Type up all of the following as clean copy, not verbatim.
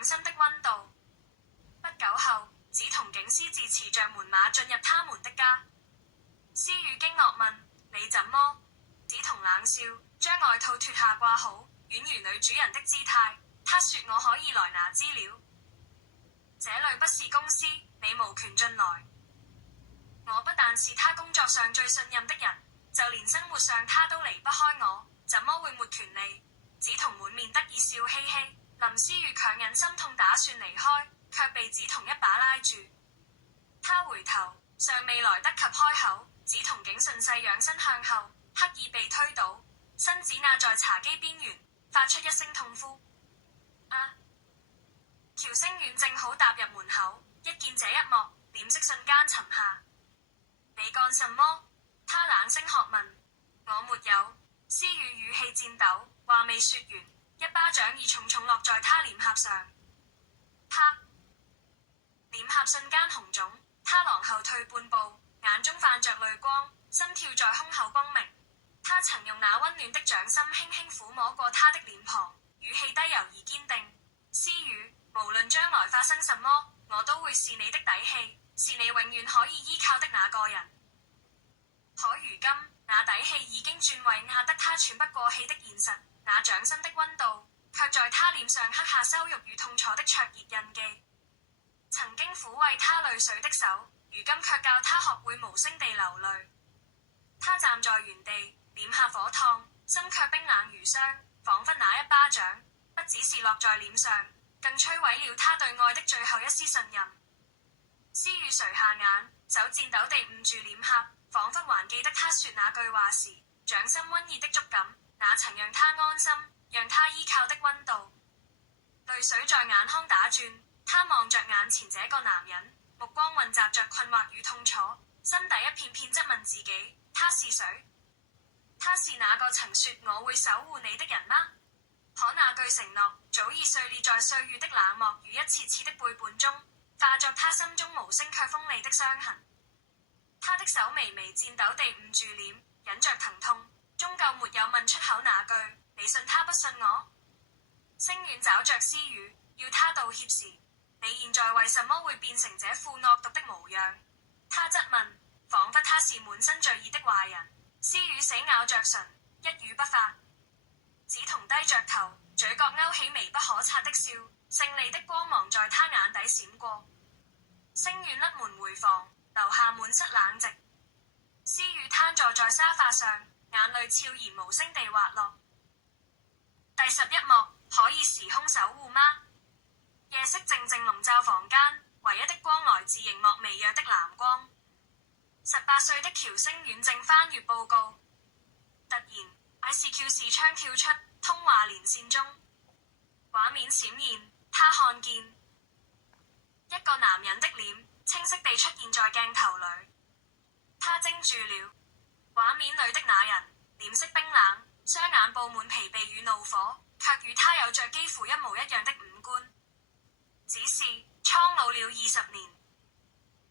掌心的溫度。不久後，梓同景私自持着門馬進入他們的家。私語驚愕問：你怎麼？梓同冷笑，將外套脫下掛好，宛如女主人的姿態。他說：我可以來拿資料。這裡不是公司，你無權進來。我不但是他工作上最信任的人，就連生活上他都離不開我，怎麼會沒權利？梓同滿面得意笑嘻嘻。林思雨強忍心痛打算離開，卻被梓同一把拉住。他回頭，尚未來得及開口，梓同竟順勢仰身向後，刻意被推倒，身子壓在茶几邊緣，發出一聲痛呼。啊！喬星遠正好踏入門口，一見這一幕，臉色瞬間沉下。你幹什麼？他冷聲喝問。我沒有。思雨語氣顫抖，話未說完，一巴掌已重重落在他臉頰上。他臉頰瞬間紅腫，他往後退半步，眼中泛着淚光，心跳在胸口轟鳴。他曾用那溫暖的掌心輕輕撫摸過他的臉龐，語氣低柔而堅定。思雨，無論將來發生什麼，我都會是你的底氣，是你永遠可以依靠的那個人。可如今，那底氣已經轉為壓得他喘不過氣的現實，那掌心的溫度，卻在他臉上刻下羞辱與痛楚的灼熱印記。曾經撫慰他淚水的手，如今卻教他學會無聲地流淚。他站在原地，臉下火燙，心卻冰冷如霜，彷彿那一巴掌，不只是落在臉上，更摧毀了他對愛的最後一絲信任。思雨垂下眼，手顫抖地捂住臉頰，彷彿還記得他說那句話時，掌心溫熱的觸感，那曾讓他安心、讓他依靠的溫度。淚水在眼眶打轉，他望着眼前這個男人，目光混雜着困惑與痛楚，心底一片片質問自己：他是誰？他是那個曾說我會守護你的人嗎？可那句承諾早已碎裂在歲月的冷漠與一次次的背叛中，化作他心中無聲卻鋒利的傷痕。他的手微微顫抖地捂住臉，忍着疼痛，終究沒有問出口那句：你信他不信我？星遠找着思雨，要他道歉時，你現在為什麼會變成這副惡毒的模樣？他質問，彷彿他是滿身罪孽的壞人。思雨死咬着唇，一語不發。梓同低着頭，嘴角勾起微不可察的笑，勝利的光芒在他眼底閃過。星遠甩門回房，留下滿室冷寂。思雨癱坐在沙發上，眼淚悄然無聲地滑落。第11幕，可以時空守護嗎？夜色靜靜籠罩房間，唯一的光來自螢幕微弱的藍光。18歲的喬星遠正翻閱報告，突然ICQ視窗跳出通話連線中，畫面閃現，他看見一個男人的臉清晰地出現在鏡頭裏，他怔住了。畫面裏的那人臉色冰冷，雙眼布滿疲憊與怒火，卻與他有着幾乎一模一樣的五官，只是蒼老了20年。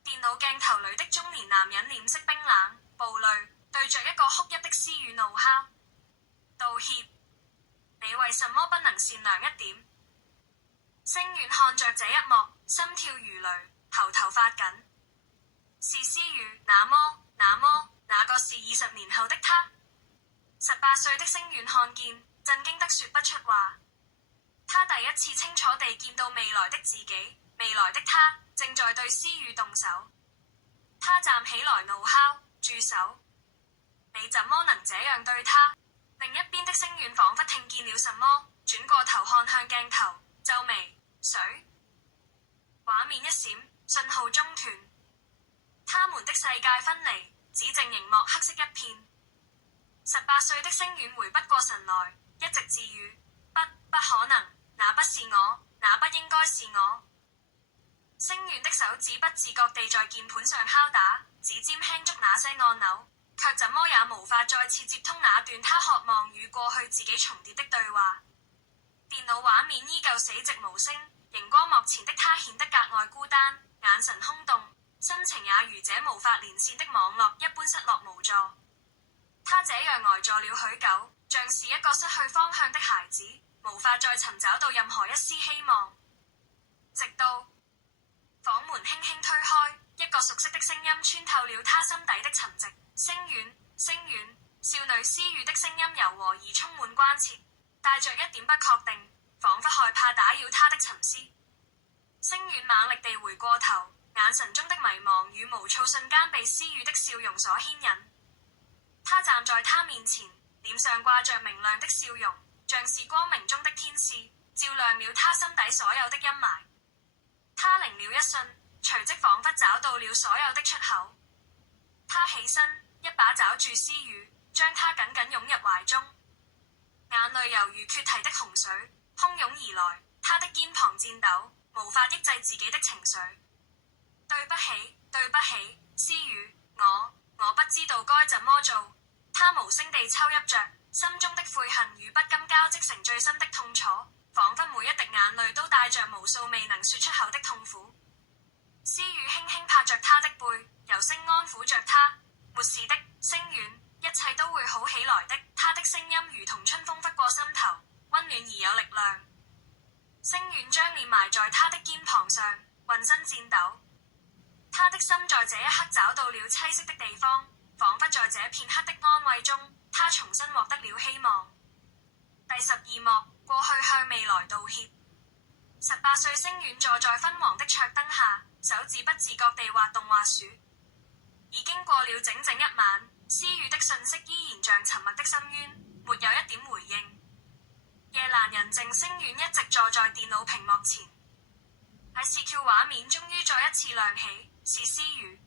電腦鏡頭裏的中年男人臉色冰冷暴戾，對着一個哭泣的思雨怒吼：道歉！你為什麼不能善良一點？星遠看着這一幕，心跳如雷，頭發緊。是思雨，那麼那個是20年後的他。18歲的星遠看見，震驚得說不出話。他第一次清楚地見到未來的自己，未來的他正在對思雨動手。他站起來怒吼：住手！你怎麼能這樣對他？另一邊的星遠彷彿聽見了什麼，轉過頭看向鏡頭，皺眉：誰？畫面一閃，信號中斷，他們的世界分離，只剩螢幕黑色一片。18歲的星遠回不過神來，一直自語：不可能，那不是我，那不應該是我。星遠的手指不自覺地在鍵盤上敲打，指尖輕觸那些按鈕，卻怎麼也無法再次接通那段他渴望與過去自己重疊的對話。電腦畫面依舊死寂無聲，熒光幕前的他顯得格外孤單，眼神空洞，心情也如這無法連線的網絡一般失落無助。他這樣呆坐了許久，像是一個失去方向的孩子，無法再尋找到任何一絲希望。直到房門輕輕推開，一個熟悉的聲音穿透了他心底的沉寂。星遠，星遠，少女思雨的聲音柔和而充滿關切，帶着一點不確定，彷彿害怕打擾他的沉思。星遠猛力地回過頭，眼神中的迷茫與無措瞬間被思雨的笑容所牽引。他站在他面前，臉上掛着明亮的笑容，像是光明中的天使，照亮了他心底所有的陰霾。他靈了一瞬，隨即彷彿找到了所有的出口。他起身，一把抓住思雨，將她緊緊擁入懷中，眼淚猶如決堤的洪水洶湧而來。他的肩膀顫抖，無法抑制自己的情緒。對不起，對不起，思雨，我不知道該怎麼做。他無聲地抽泣着，心中的悔恨與不甘交織成最深的痛楚，彷彿每一滴眼淚都帶着無數未能說出口的痛苦。思雨輕輕拍着他的背，柔聲安撫着他：沒事的，星遠，一切都會好起來的。他的聲音如同春風拂過心頭，溫暖而有力量。星遠將臉埋在他的肩膀上，渾身顫抖。他的心在這一刻找到了棲息的地方，彷彿在這片刻的安慰中，他重新獲得了希望。第12幕，過去向未來道歉。18歲星遠坐在昏黃的桌燈下，手指不自覺地滑動滑鼠。已經過了整整一晚，思雨的訊息依然像沉默的深淵，沒有一點回應。夜闌人靜，星遠一直坐在電腦屏幕前。ICQ 畫面終於再一次亮起，是思雨。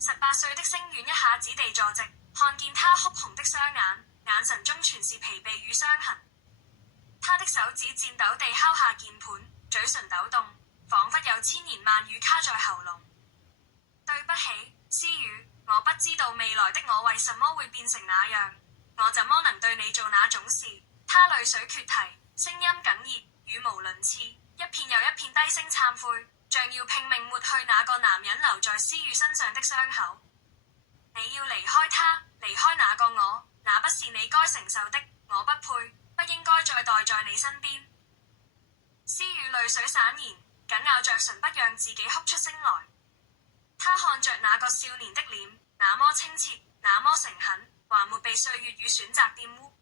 18歲的星遠一下子地坐直，看見他哭紅的雙眼，眼神中全是疲憊與傷痕。他的手指顫抖地敲下鍵盤，嘴唇抖動，彷彿有千言萬語卡在喉嚨。對不起，思雨，我不知道未來的我為什麼會變成那樣，我怎麼能對你做那種事？他淚水決堤，聲音哽咽，語無倫次，一片又一片低聲懺悔，像要拼命抹去那個男人留在思雨身上的傷口。你要離開他，離開那個我，那不是你該承受的，我不配，不應該再待在你身邊。思雨淚水灑然，緊咬着唇，不讓自己哭出聲來。他看着那個少年的臉，那麼清澈，那麼誠懇，還沒被歲月與選擇玷污。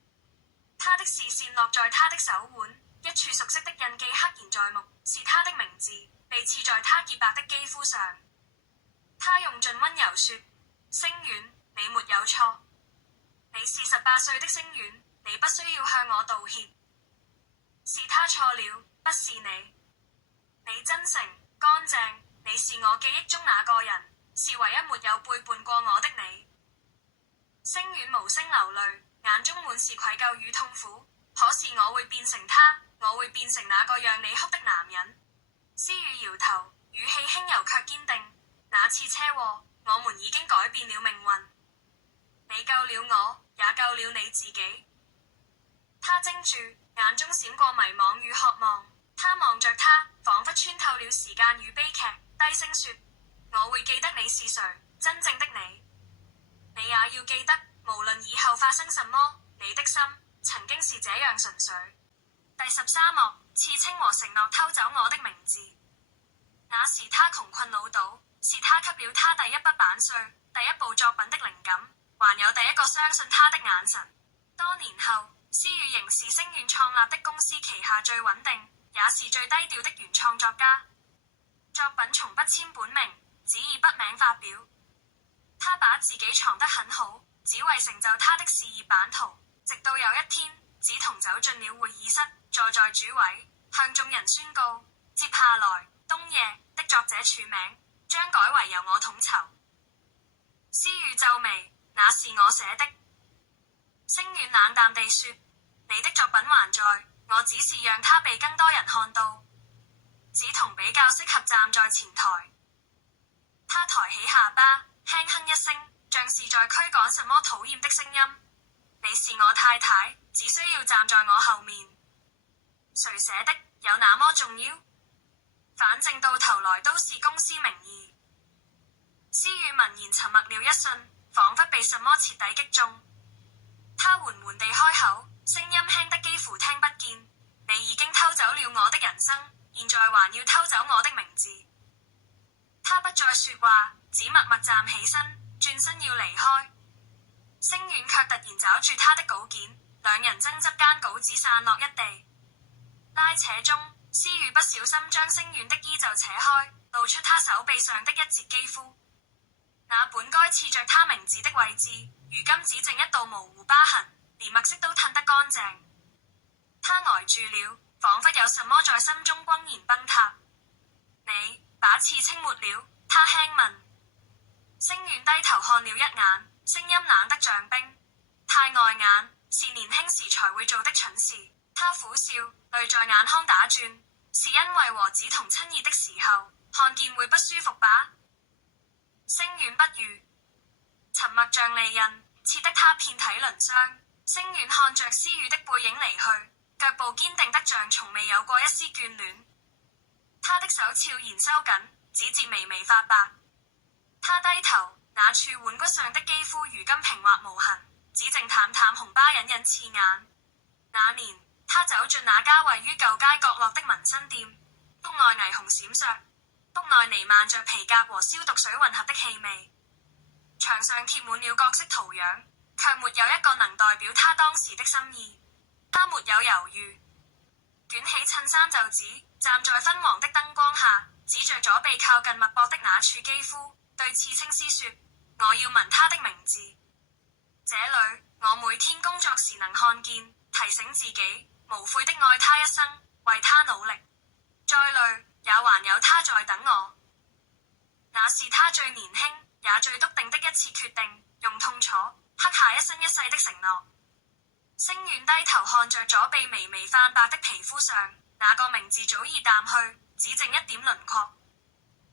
他的視線落在他的手腕，一處熟悉的印記赫然在目，是他的名字，被刺在他潔白的肌膚上。他用盡溫柔說：星遠，你沒有錯，你是18歲的星遠，你不需要向我道歉。是他錯了，不是你。你真誠、乾淨，你是我記憶中那個人，是唯一沒有背叛過我的你。星遠無聲流淚，眼中滿是愧疚與痛苦。可是我會變成他，我會變成那個讓你哭的男人。思雨搖頭，語氣輕柔卻堅定。那次車禍，我們已經改變了命運。你救了我，也救了你自己。他怔住，眼中閃過迷惘與渴望。他望着他，彷彿穿透了時間與悲劇，低聲說：我會記得你是誰，真正的你。你也要記得，無論以後發生什麼，你的心曾經是這樣純粹。第13幕，刺青和承諾偷走我的名字。那時他窮困潦倒，是他給了他第一筆版稅、第一部作品的靈感，還有第一個相信他的眼神。多年後，思雨仍是星遠創立的公司旗下最穩定，也是最低調的原創作家。作品從不簽本名，只以筆名發表。他把自己藏得很好，只為成就他的事業版圖。直到有一天，梓潼走進了會議室，坐在主位，向眾人宣告：接下來，冬夜的作者署名將改為由我統籌。思雨皺眉：那是我寫的。星遠冷淡地說：你的作品還在，我只是讓它被更多人看到。梓潼比較適合站在前台。他抬起下巴，輕哼一聲，像是在驅趕什麼討厭的聲音。你是我太太，只需要站在我後面。誰寫的有那麼重要？反正到頭來都是公司名義。思雨聞言沉默了一瞬，彷彿被什麼徹底擊中。他緩緩地開口，聲音輕得幾乎聽不見：你已經偷走了我的人生，現在還要偷走我的名字。他不再說話，只默默站起身，轉身要離開。星遠卻突然抓住他的稿件，兩人爭執間稿紙散落一地。拉扯中，思雨不小心將星遠的衣袖扯開，露出他手臂上的一截肌膚。那本該刺着他名字的位置，如今只剩一道模糊疤痕，連墨色都褪得乾淨。他呆住了，仿佛有什麼在心中轟然崩塌。你把刺清沒了？他輕問。星遠低頭看了一眼，聲音冷得像冰。太礙眼，是年輕時才會做的蠢事。他苦笑，淚在眼眶打轉。是因為和梓潼親熱的時候，看見會不舒服吧？星遠不語，沉默像利刃，刺得他遍體鱗傷。星遠看着思雨的背影離去，腳步堅定得像從未有過一絲眷戀。他的手悄然收緊，指節微微發白。他低頭，那處腕骨上的肌膚如今平滑無痕，只剩淡淡紅疤隱隱刺眼。那年，他走進那家位於舊街角落的紋身店，屋內霓虹閃爍，屋內彌漫着皮革和消毒水混合的氣味。牆上貼滿了各式圖樣，卻沒有一個能代表他當時的心意。他沒有猶豫，捲起襯衫袖子，站在昏黃的燈光下，指着左臂靠近脈搏的那處肌膚，對刺青師說：我要紋他的名字。這裡，我每天工作時能看見，提醒自己無悔的愛他一生，為他努力。再累，也還有他在等我。那是他最年輕也最篤定的一次決定，用痛楚刻下一生一世的承諾。星遠低頭看着左臂微微泛白的皮膚上，那個名字早已淡去，只剩一點輪廓。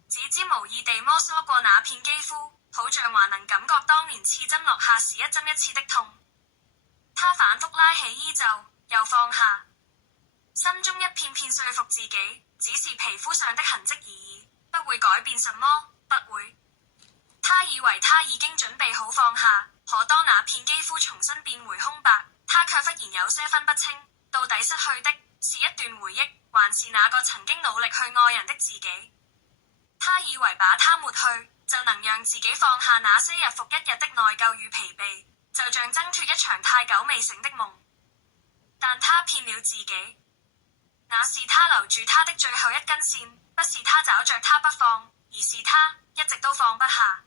指尖無意地摩挲過那片肌膚，好像還能感覺當年刺針落下時一針一刺的痛。他反覆拉起衣袖，又放下，心中一片片說服自己，只是皮膚上的痕跡而已，不會改變什麼，不會。他以為他已經準備好放下，可當那片肌膚重新變回空白，他卻忽然有些分不清，到底失去的是一段回憶，還是那個曾經努力去愛人的自己。他以為把它抹去，就能讓自己放下那些日復一日的內疚與疲憊，就像掙脫一場太久未醒的夢。但他騙了自己，那是他留住他的最後一根線，不是他找着他不放，而是他一直都放不下。